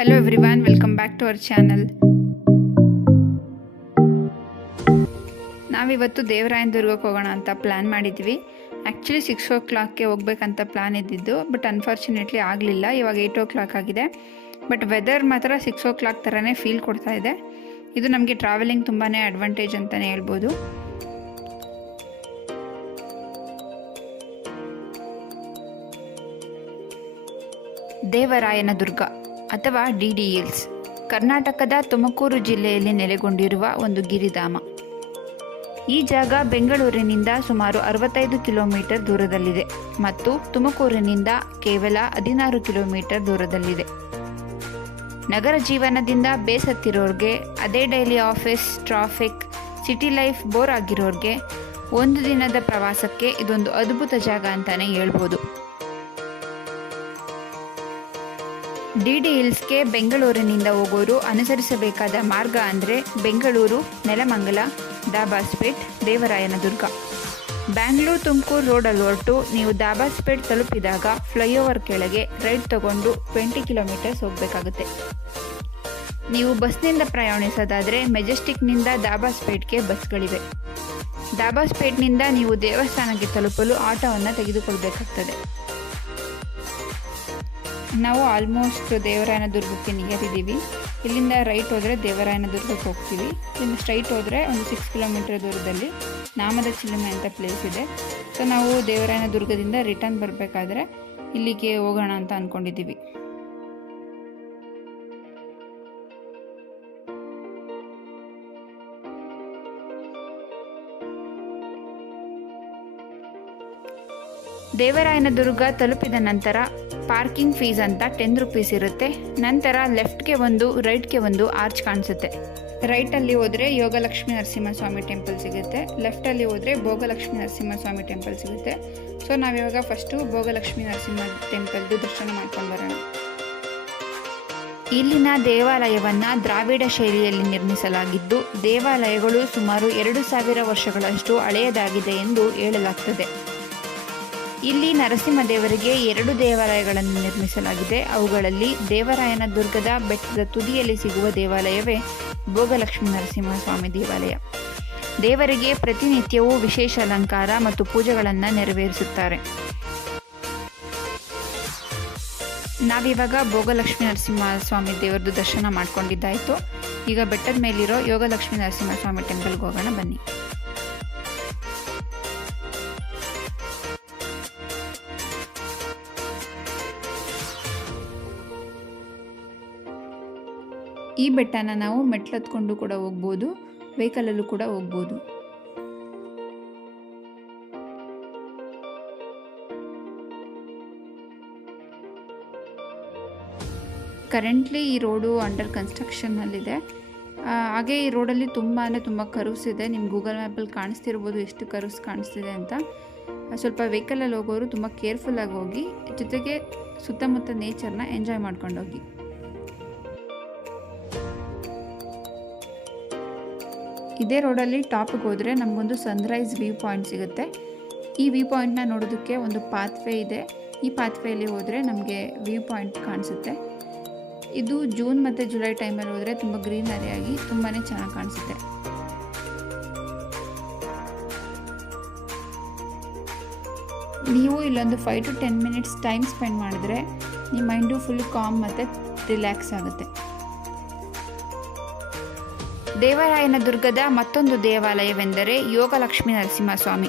Hello everyone welcome back to our channel ನಾವಿವತ್ತು ದೇವರಾಯನ ದುರ್ಗಕ್ಕೆ ಹೋಗೋಣ ಅಂತ ಪ್ಲ್ಯಾನ್ ಮಾಡಿದ್ವಿ. ಆ್ಯಕ್ಚುಲಿ ಸಿಕ್ಸ್ ಓ ಕ್ಲಾಕ್ಗೆ ಹೋಗ್ಬೇಕಂತ ಪ್ಲ್ಯಾನ್ ಇದ್ದಿದ್ದು ಬಟ್ ಅನ್ಫಾರ್ಚುನೇಟ್ಲಿ ಆಗಲಿಲ್ಲ. ಇವಾಗ ಏಯ್ಟ್ ಓ ಕ್ಲಾಕ್ ಆಗಿದೆ. ಬಟ್ ವೆದರ್ ಮಾತ್ರ ಸಿಕ್ಸ್ ಓ ಕ್ಲಾಕ್ ಥರನೇ ಫೀಲ್ ಕೊಡ್ತಾ ಇದೆ. ಇದು ನಮಗೆ ಟ್ರಾವೆಲಿಂಗ್ ತುಂಬಾ ಅಡ್ವಾಂಟೇಜ್ ಅಂತಲೇ ಹೇಳ್ಬೋದು. ದೇವರಾಯನ ದುರ್ಗ. ಅಥವಾ ಡಿ ಡಿ ಹಿಲ್ಸ್ ಕರ್ನಾಟಕದ ತುಮಕೂರು ಜಿಲ್ಲೆಯಲ್ಲಿ ನೆಲೆಗೊಂಡಿರುವ ಒಂದು ಗಿರಿಧಾಮ. ಈ ಜಾಗ ಬೆಂಗಳೂರಿನಿಂದ ಸುಮಾರು ಅರವತ್ತೈದು ಕಿಲೋಮೀಟರ್ ದೂರದಲ್ಲಿದೆ ಮತ್ತು ತುಮಕೂರಿನಿಂದ ಕೇವಲ ಹದಿನಾರು ಕಿಲೋಮೀಟರ್ ದೂರದಲ್ಲಿದೆ. ನಗರ ಜೀವನದಿಂದ ಬೇಸತ್ತಿರೋರ್ಗೆ, ಅದೇ daily office, traffic, city life bore ಆಗಿರೋರ್ಗೆ ಒಂದು ದಿನದ ಪ್ರವಾಸಕ್ಕೆ ಇದೊಂದು ಅದ್ಭುತ ಜಾಗ ಅಂತಲೇ ಹೇಳ್ಬೋದು. ಡಿ ಡಿ ಹಿಲ್ಸ್ಗೆ ಬೆಂಗಳೂರಿನಿಂದ ಹೋಗೋರು ಅನುಸರಿಸಬೇಕಾದ ಮಾರ್ಗ ಅಂದರೆ ಬೆಂಗಳೂರು, ನೆಲಮಂಗಲ ದಾಬಾಸ್ಪೇಟ್ ದೇವರಾಯನದುರ್ಗ. ಬ್ಯಾಂಗ್ಳೂರು ತುಮಕೂರು ರೋಡಲ್ಲಿ ಹೊರಟು ನೀವು ದಾಬಾಸ್ಪೇಟ್ ತಲುಪಿದಾಗ ಫ್ಲೈಓವರ್ ಕೆಳಗೆ ರೈಡ್ ತಗೊಂಡು ಟ್ವೆಂಟಿ ಕಿಲೋಮೀಟರ್ಸ್ ಹೋಗಬೇಕಾಗುತ್ತೆ. ನೀವು ಬಸ್ನಿಂದ ಪ್ರಯಾಣಿಸೋದಾದರೆ ಮೆಜೆಸ್ಟಿಕ್ನಿಂದ ದಾಬಾಸ್ಪೇಟ್ಗೆ ಬಸ್ಗಳಿವೆ. ದಾಬಾಸ್ಪೇಟ್ನಿಂದ ನೀವು ದೇವಸ್ಥಾನಕ್ಕೆ ತಲುಪಲು ಆಟೋವನ್ನು ತೆಗೆದುಕೊಳ್ಬೇಕಾಗ್ತದೆ. ನಾವು ಆಲ್ಮೋಸ್ಟ್ ದೇವರಾಯನ ದುರ್ಗಕ್ಕೆ ನಿಯರ್ ಇದ್ದೀವಿ ಇಲ್ಲಿಂದ ರೈಟ್ ಹೋದರೆ ದೇವರಾಯನ ದುರ್ಗಕ್ಕೆ ಹೋಗ್ತೀವಿ. ಇಲ್ಲಿಂದ ಸ್ಟ್ರೈಟ್ ಹೋದರೆ ಒಂದು ಸಿಕ್ಸ್ ಕಿಲೋಮೀಟರ್ ದೂರದಲ್ಲಿ ನಾಮದ ಚಿಲುಮೆ ಅಂತ ಪ್ಲೇಸ್ ಇದೆ. ಸೊ ನಾವು ದೇವರಾಯನ ದುರ್ಗದಿಂದ ರಿಟರ್ನ್ ಬರಬೇಕಾದ್ರೆ ಇಲ್ಲಿಗೆ ಹೋಗೋಣ ಅಂತ ಅಂದ್ಕೊಂಡಿದ್ದೀವಿ ದೇವರಾಯನ ದುರ್ಗ ತಲುಪಿದ ನಂತರ ಪಾರ್ಕಿಂಗ್ ಫೀಸ್ ಅಂತ ಟೆನ್ ರುಪೀಸ್ ಇರುತ್ತೆ. ನಂತರ ಲೆಫ್ಟ್ಗೆ ಒಂದು ರೈಟ್ಗೆ ಒಂದು ಆರ್ಚ್ ಕಾಣಿಸುತ್ತೆ. ರೈಟಲ್ಲಿ ಹೋದರೆ ಯೋಗಲಕ್ಷ್ಮಿ ನರಸಿಂಹಸ್ವಾಮಿ ಟೆಂಪಲ್ ಸಿಗುತ್ತೆ. ಲೆಫ್ಟಲ್ಲಿ ಹೋದರೆ ಭೋಗಲಕ್ಷ್ಮಿ ನರಸಿಂಹಸ್ವಾಮಿ ಟೆಂಪಲ್ ಸಿಗುತ್ತೆ. ಸೊ ನಾವಿವಾಗ ಫಸ್ಟು ಭೋಗಲಕ್ಷ್ಮಿ ನರಸಿಂಹ ಟೆಂಪಲ್ದು ದರ್ಶನ ಮಾಡ್ಕೊಂಡು ಬರೋಣ. ಇಲ್ಲಿನ ದೇವಾಲಯವನ್ನು ದ್ರಾವಿಡ ಶೈಲಿಯಲ್ಲಿ ನಿರ್ಮಿಸಲಾಗಿದ್ದು, ದೇವಾಲಯಗಳು ಸುಮಾರು ಎರಡು ಸಾವಿರ ವರ್ಷಗಳಷ್ಟು ಹಳೆಯದಾಗಿದೆ ಎಂದು ಹೇಳಲಾಗ್ತದೆ. ಇಲ್ಲಿ ನರಸಿಂಹ ದೇವರಿಗೆ ಎರಡು ದೇವಾಲಯಗಳನ್ನು ನಿರ್ಮಿಸಲಾಗಿದೆ. ಅವುಗಳಲ್ಲಿ ದೇವರಾಯನ ದುರ್ಗದ ಬೆಟ್ಟದ ತುದಿಯಲ್ಲಿ ಸಿಗುವ ದೇವಾಲಯವೇ ಭೋಗಲಕ್ಷ್ಮಿ ನರಸಿಂಹಸ್ವಾಮಿ ದೇವಾಲಯ. ದೇವರಿಗೆ ಪ್ರತಿನಿತ್ಯವೂ ವಿಶೇಷ ಅಲಂಕಾರ ಮತ್ತು ಪೂಜೆಗಳನ್ನು ನೆರವೇರಿಸುತ್ತಾರೆ. ನಾವಿವಾಗ ಭೋಗಲಕ್ಷ್ಮಿ ನರಸಿಂಹಸ್ವಾಮಿ ದೇವರದ್ದು ದರ್ಶನ ಮಾಡ್ಕೊಂಡಿದ್ದಾಯಿತು. ಈಗ ಬೆಟ್ಟದ ಮೇಲಿರೋ ಯೋಗಲಕ್ಷ್ಮಿ ನರಸಿಂಹಸ್ವಾಮಿ ಟೆಂಪಲ್ಗೆ ಹೋಗೋಣ, ಬನ್ನಿ. ಈ ಬೆಟ್ಟನ ನಾವು ಮೆಟ್ಲತ್ಕೊಂಡು ಕೂಡ ಹೋಗ್ಬೋದು, ವೆಹಿಕಲಲ್ಲೂ ಕೂಡ ಹೋಗ್ಬೋದು. ಕರೆಂಟ್ಲಿ ಈ ರೋಡು ಅಂಡರ್ ಕನ್ಸ್ಟ್ರಕ್ಷನ್ನಲ್ಲಿದೆ ಹಾಗೆ ಈ ರೋಡಲ್ಲಿ ತುಂಬಾ ಕರ್ವ್ಸ್ ಇದೆ. ನಿಮ್ಮ ಗೂಗಲ್ ಮ್ಯಾಪಲ್ಲಿ ಕಾಣಿಸ್ತಿರ್ಬೋದು ಎಷ್ಟು ಕರುಸ್ ಕಾಣಿಸ್ತಿದೆ ಅಂತ. ಸ್ವಲ್ಪ ವೆಹಿಕಲಲ್ಲಿ ಹೋಗೋರು ತುಂಬ ಕೇರ್ಫುಲ್ಲಾಗಿ ಹೋಗಿ, ಜೊತೆಗೆ ಸುತ್ತಮುತ್ತ ನೇಚರ್ನ ಎಂಜಾಯ್ ಮಾಡ್ಕೊಂಡು ಹೋಗಿ ಇದೇ ರೋಡಲ್ಲಿ ಟಾಪಿಗೆ ಹೋದರೆ ನಮಗೊಂದು ಸನ್ರೈಸ್ ವ್ಯೂ ಪಾಯಿಂಟ್ ಸಿಗುತ್ತೆ. ಈ ವ್ಯೂ ಪಾಯಿಂಟ್ನ ನೋಡೋದಕ್ಕೆ ಒಂದು ಪಾತ್ವೇ ಇದೆ. ಈ ಪಾತ್ವೆಯಲ್ಲಿ ಹೋದರೆ ನಮಗೆ ವ್ಯೂ ಪಾಯಿಂಟ್ ಕಾಣಿಸುತ್ತೆ. ಇದು ಜೂನ್ ಮತ್ತು ಜುಲೈ ಟೈಮಲ್ಲಿ ಹೋದರೆ ತುಂಬ ಗ್ರೀನರಿಯಾಗಿ ತುಂಬಾ ಚೆನ್ನಾಗಿ ಕಾಣಿಸುತ್ತೆ. ನೀವು ಇಲ್ಲೊಂದು five to ten minutes time spend ಮಾಡಿದ್ರೆ ನಿಮ್ಮ ಮೈಂಡು ಫುಲ್ ಕಾಮ್ ಮತ್ತು ರಿಲ್ಯಾಕ್ಸ್ ಆಗುತ್ತೆ. ದೇವರಾಯನ ದುರ್ಗದ ಮತ್ತೊಂದು ದೇವಾಲಯವೆಂದರೆ ಯೋಗಲಕ್ಷ್ಮಿ ನರಸಿಂಹಸ್ವಾಮಿ.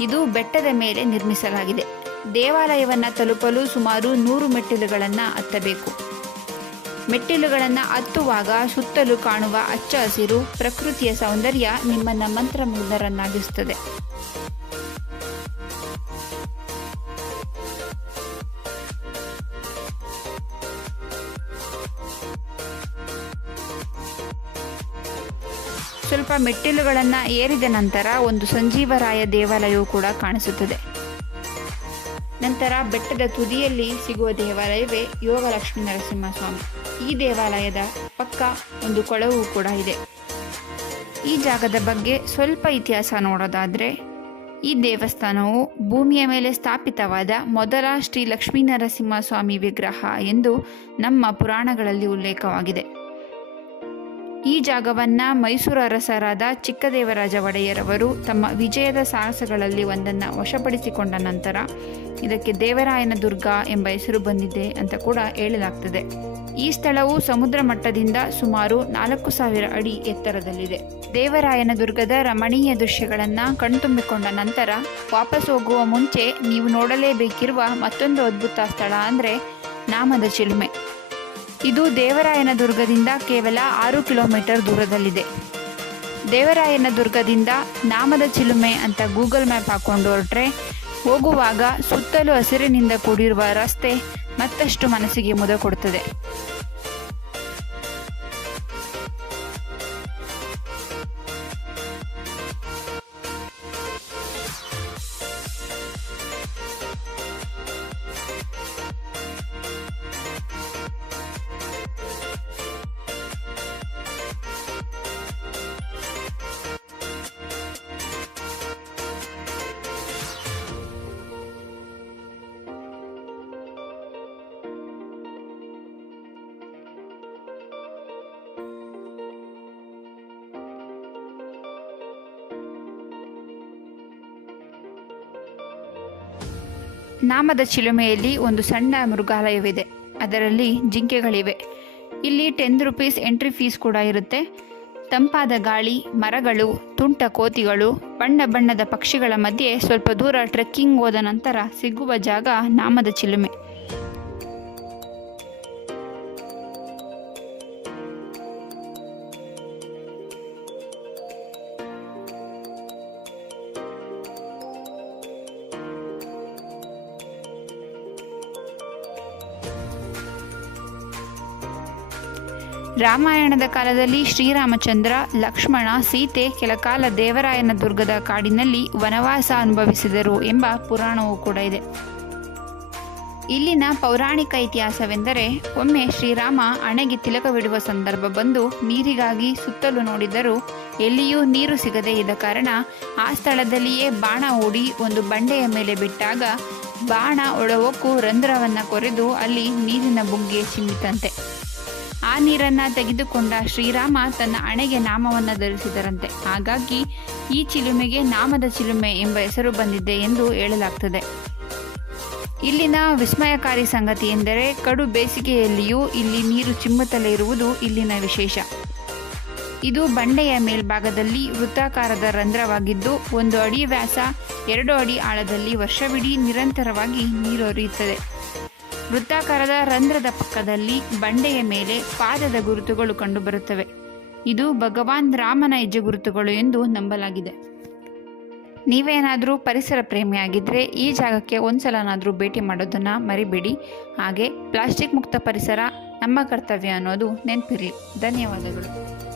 ಇದು ಬೆಟ್ಟದ ಮೇಲೆ ನಿರ್ಮಿಸಲಾಗಿದೆ. ದೇವಾಲಯವನ್ನು ತಲುಪಲು ಸುಮಾರು ನೂರು ಮೆಟ್ಟಿಲುಗಳನ್ನು ಹತ್ತಬೇಕು. ಮೆಟ್ಟಿಲುಗಳನ್ನು ಹತ್ತುವಾಗ ಸುತ್ತಲೂ ಕಾಣುವ ಹಚ್ಚ ಹಸಿರು, ಪ್ರಕೃತಿಯ ಸೌಂದರ್ಯ ನಿಮ್ಮನ್ನು ಮಂತ್ರಮುಗ್ಧರನ್ನಾಗಿಸುತ್ತದೆ. ಸ್ವಲ್ಪ ಮೆಟ್ಟಿಲುಗಳನ್ನು ಏರಿದ ನಂತರ ಒಂದು ಸಂಜೀವರಾಯ ದೇವಾಲಯವು ಕೂಡ ಕಾಣಿಸುತ್ತದೆ. ನಂತರ ಬೆಟ್ಟದ ತುದಿಯಲ್ಲಿ ಸಿಗುವ ದೇವಾಲಯವೇ ಯೋಗಲಕ್ಷ್ಮೀ ನರಸಿಂಹಸ್ವಾಮಿ. ಈ ದೇವಾಲಯದ ಪಕ್ಕ ಒಂದು ಕೊಳವು ಕೂಡ ಇದೆ. ಈ ಜಾಗದ ಬಗ್ಗೆ ಸ್ವಲ್ಪ ಇತಿಹಾಸ ನೋಡೋದಾದರೆ, ಈ ದೇವಸ್ಥಾನವು ಭೂಮಿಯ ಮೇಲೆ ಸ್ಥಾಪಿತವಾದ ಮೊದಲ ಶ್ರೀ ಲಕ್ಷ್ಮೀನರಸಿಂಹಸ್ವಾಮಿ ವಿಗ್ರಹ ಎಂದು ನಮ್ಮ ಪುರಾಣಗಳಲ್ಲಿ ಉಲ್ಲೇಖವಾಗಿದೆ. ಈ ಜಾಗವನ್ನ ಮೈಸೂರು ಅರಸರಾದ ಚಿಕ್ಕದೇವರಾಜ ಒಡೆಯರವರು ತಮ್ಮ ವಿಜಯದ ಸಾಹಸಗಳಲ್ಲಿ ಒಂದನ್ನು ವಶಪಡಿಸಿಕೊಂಡ ನಂತರ ಇದಕ್ಕೆ ದೇವರಾಯನ ದುರ್ಗ ಎಂಬ ಹೆಸರು ಬಂದಿದೆ ಅಂತ ಕೂಡ ಹೇಳಲಾಗ್ತದೆ. ಈ ಸ್ಥಳವು ಸಮುದ್ರ ಮಟ್ಟದಿಂದ ಸುಮಾರು ನಾಲ್ಕು ಸಾವಿರ ಅಡಿ ಎತ್ತರದಲ್ಲಿದೆ. ದೇವರಾಯನ ದುರ್ಗದ ರಮಣೀಯ ದೃಶ್ಯಗಳನ್ನು ಕಣ್ತುಂಬಿಕೊಂಡ ನಂತರ ವಾಪಸ್ ಹೋಗುವ ಮುಂಚೆ ನೀವು ನೋಡಲೇಬೇಕಿರುವ ಮತ್ತೊಂದು ಅದ್ಭುತ ಸ್ಥಳ ಅಂದರೆ ನಾಮದ ಚಿಲುಮೆ. ಇದು ದೇವರಾಯನ ದುರ್ಗದಿಂದ ಕೇವಲ ಆರು ಕಿಲೋಮೀಟರ್ ದೂರದಲ್ಲಿದೆ. ದೇವರಾಯನ ದುರ್ಗದಿಂದ ನಾಮದ ಚಿಲುಮೆ ಅಂತ ಗೂಗಲ್ ಮ್ಯಾಪ್ ಹಾಕೊಂಡು ಹೊರಟ್ರೆ, ಹೋಗುವಾಗ ಸುತ್ತಲೂ ಹಸಿರಿನಿಂದ ಕೂಡಿರುವ ರಸ್ತೆ ಮತ್ತಷ್ಟು ಮನಸ್ಸಿಗೆ ಮುದ ಕೊಡುತ್ತದೆ ನಾಮದ ಚಿಲುಮೆಯಲ್ಲಿ ಒಂದು ಸಣ್ಣ ಮೃಗಾಲಯವಿದೆ. ಅದರಲ್ಲಿ ಜಿಂಕೆಗಳಿವೆ. ಇಲ್ಲಿ ಟೆನ್ ರುಪೀಸ್ ಎಂಟ್ರಿ ಫೀಸ್ ಕೂಡ ಇರುತ್ತೆ. ತಂಪಾದ ಗಾಳಿ, ಮರಗಳು, ತುಂಟ ಕೋತಿಗಳು, ಬಣ್ಣ ಬಣ್ಣದ ಪಕ್ಷಿಗಳ ಮಧ್ಯೆ ಸ್ವಲ್ಪ ದೂರ ಟ್ರೆಕ್ಕಿಂಗ್ ಹೋದ ನಂತರ ಸಿಗುವ ಜಾಗ ನಾಮದ ಚಿಲುಮೆ. ರಾಮಾಯಣದ ಕಾಲದಲ್ಲಿ ಶ್ರೀರಾಮಚಂದ್ರ, ಲಕ್ಷ್ಮಣ, ಸೀತೆ, ಕೆಲಕಾಲ ದೇವರಾಯನ ದುರ್ಗದ ಕಾಡಿನಲ್ಲಿ ವನವಾಸ ಅನುಭವಿಸಿದರು ಎಂಬ ಪುರಾಣವೂ ಕೂಡ ಇದೆ. ಇಲ್ಲಿನ ಪೌರಾಣಿಕ ಇತಿಹಾಸವೆಂದರೆ ಒಮ್ಮೆ ಶ್ರೀರಾಮ ಅಣೆಗೆ ತಿಲಕವಿಡುವ ಸಂದರ್ಭ ಬಂದು ನೀರಿಗಾಗಿ ಸುತ್ತಲೂ ನೋಡಿದರೂ ಎಲ್ಲಿಯೂ ನೀರು ಸಿಗದೇ ಇದ್ದ ಕಾರಣ ಆ ಸ್ಥಳದಲ್ಲಿಯೇ ಬಾಣ ಓಡಿ ಒಂದು ಬಂಡೆಯ ಮೇಲೆ ಬಿಟ್ಟಾಗ ಬಾಣ ಒಳವೊಕ್ಕು ರಂಧ್ರವನ್ನು ಕೊರೆದು ಅಲ್ಲಿ ನೀರಿನ ಬುಗ್ಗೆ ಚಿಮ್ಮಿತಂತೆ. ನೀರನ್ನು ತೆಗೆದುಕೊಂಡ ಶ್ರೀರಾಮ ತನ್ನ ಅಣೆಗೆ ನಾಮವನ್ನು ಧರಿಸಿದರಂತೆ. ಹಾಗಾಗಿ ಈ ಚಿಲುಮೆಗೆ ನಾಮದ ಚಿಲುಮೆ ಎಂಬ ಹೆಸರು ಬಂದಿದೆ ಎಂದು ಹೇಳಲಾಗ್ತದೆ. ಇಲ್ಲಿನ ವಿಸ್ಮಯಕಾರಿ ಸಂಗತಿ ಎಂದರೆ ಕಡು ಬೇಸಿಗೆಯಲ್ಲಿಯೂ ಇಲ್ಲಿ ನೀರು ಚಿಮ್ಮುತ್ತಲೇ ಇರುವುದು ಇಲ್ಲಿನ ವಿಶೇಷ. ಇದು ಬಂಡೆಯ ಮೇಲ್ಭಾಗದಲ್ಲಿ ವೃತ್ತಾಕಾರದ ರಂಧ್ರವಾಗಿದ್ದು, ಒಂದು ಅಡಿ ವ್ಯಾಸ ಎರಡು ಅಡಿ ಆಳದಲ್ಲಿ ವರ್ಷವಿಡೀ ನಿರಂತರವಾಗಿ ನೀರು ಹರಿಯುತ್ತದೆ. ವೃತ್ತಾಕಾರದ ರಂಧ್ರದ ಪಕ್ಕದಲ್ಲಿ ಬಂಡೆಯ ಮೇಲೆ ಪಾದದ ಗುರುತುಗಳು ಕಂಡುಬರುತ್ತವೆ. ಇದು ಭಗವಾನ್ ರಾಮನ ಹೆಜ್ಜೆ ಗುರುತುಗಳು ಎಂದು ನಂಬಲಾಗಿದೆ. ನೀವೇನಾದರೂ ಪರಿಸರ ಪ್ರೇಮಿಯಾಗಿದ್ದರೆ ಈ ಜಾಗಕ್ಕೆ ಒಂದ್ಸಲನಾದರೂ ಭೇಟಿ ಮಾಡೋದನ್ನು ಮರಿಬೇಡಿ. ಹಾಗೆ ಪ್ಲಾಸ್ಟಿಕ್ ಮುಕ್ತ ಪರಿಸರ, ನಮ್ಮ ಕರ್ತವ್ಯ ಅನ್ನೋದು ನೆನಪಿರಲಿ. ಧನ್ಯವಾದಗಳು.